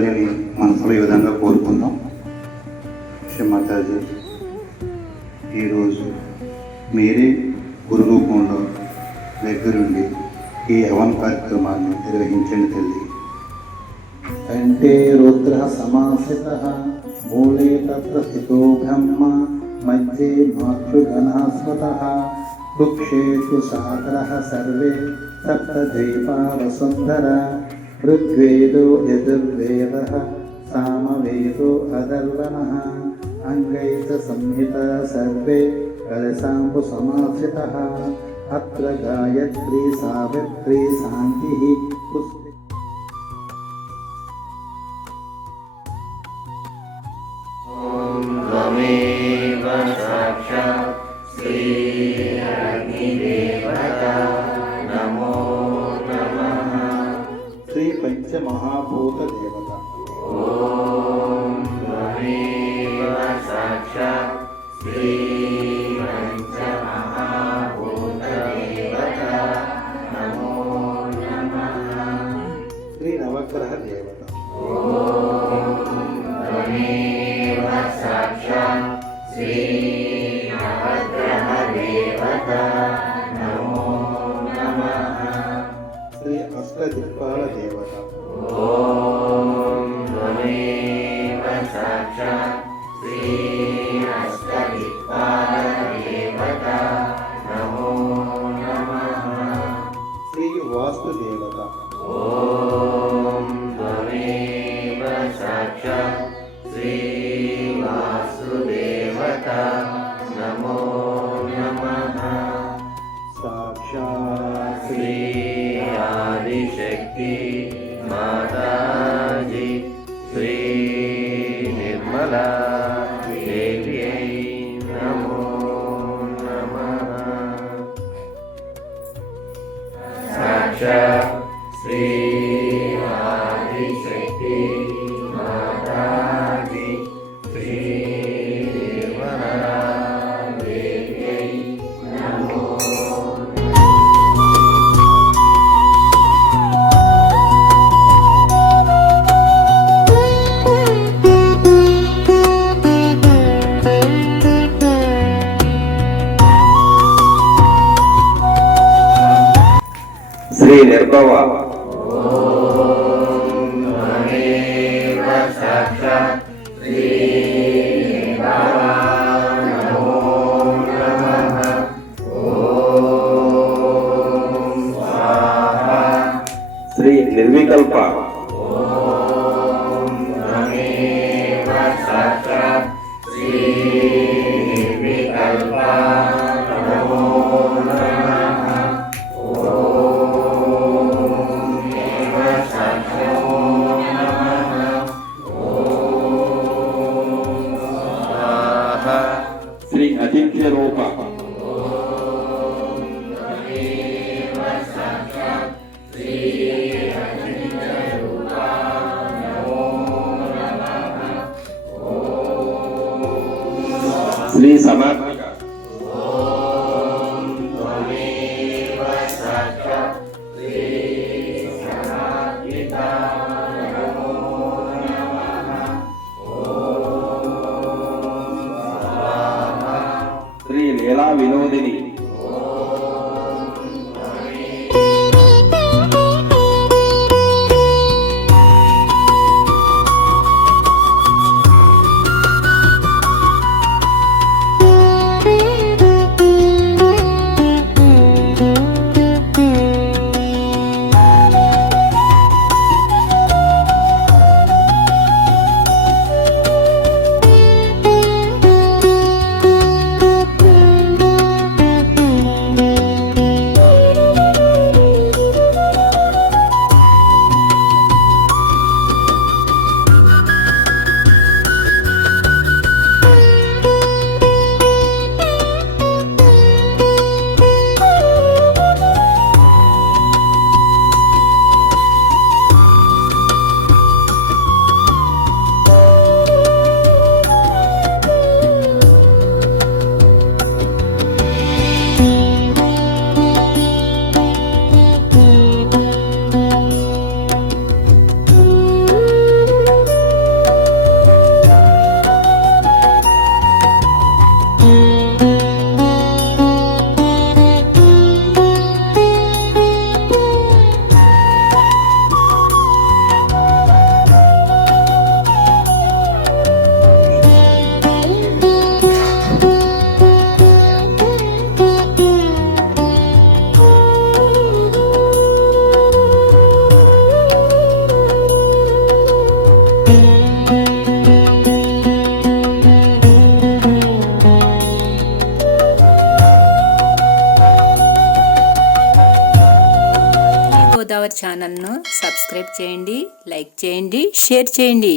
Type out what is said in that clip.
తల్లిని మనసులో ఈ విధంగా కోరుకుందాం. మాతాజీ, ఈరోజు మీరే గురు రూపంలో దగ్గరుండి ఈ హవన కార్యక్రమాన్ని నిర్వహించండి తల్లి. కంఠే రుద్ర సమాశ్రిత మూలే తత్ర స్థితో బ్రహ్మ మధ్యే మాతృగణాస్మత వృక్షేషు సాగరః సర్వే సప్తద్వీపా వసుంధర ఋగ్వేదో యజుర్వేదః సామవేదో అథర్వణః అంగైః సంహిత సర్వే కలశాంబు సమాశ్రితః అత్ర గాయత్రీ సావిత్రీ శాంతిః పుష్టి. త్వమేవ సాక్షాత్ శ్రీ అగ్నిదేవతా నమో నమః. శ్రీ పంచమహాభూత దేవత. ఓం త్వమేవ సాక్షాత్ శ్రీ పంచమహాభూత దేవతా నమో నమః. శ్రీ నవగ్రహ దేవత. త్వమేవ సాక్షాత్ శ్రీ నవగ్రహ దేవతా నమో నమః. శ్రీ అష్టదిక్పాల దేవత. ఓం త్వమేవ సాక్షాత్ శ్రీ అష్టదిక్పాల దేవతా నమో నమః. శ్రీ వాస్తు దేవత. ఓం త్వమేవ సాక్షాత్ శ్రీ వాసుదేవతా నమో నమః. సాక్షాత్ శ్రీ ఆదిశక్తి మాతాజీ శ్రీ నిర్మలా దేవ్యై నమో నమః. సాక్షాత్ శ్రీ ఆదిశక్తి మాతాజీ శ్రీ నిర్మలా దేవ్యై నమో. శ్రీ నిర్భవ. ఓం త్వమేవ సాక్షాత్ శ్రీ నిర్భవా నమో నమః. ఓం స్వాహా. శ్రీ నిర్వికల్ప. ఓం త్వమేవ సాక్షాత్ శ్రీ నిర్వికల్పా నమో నమః. శ్రీ అజిత్య రూప. శ్రీ సమాత్మిక. త్వమేవ సాక్షాత్ శ్రీ సమాత్మిక నమో నమః. శ్రీ లీలా వినోదిని. అవర్ ఛానల్ను సబ్స్క్రైబ్ చేయండి, లైక్ చేయండి, షేర్ చేయండి.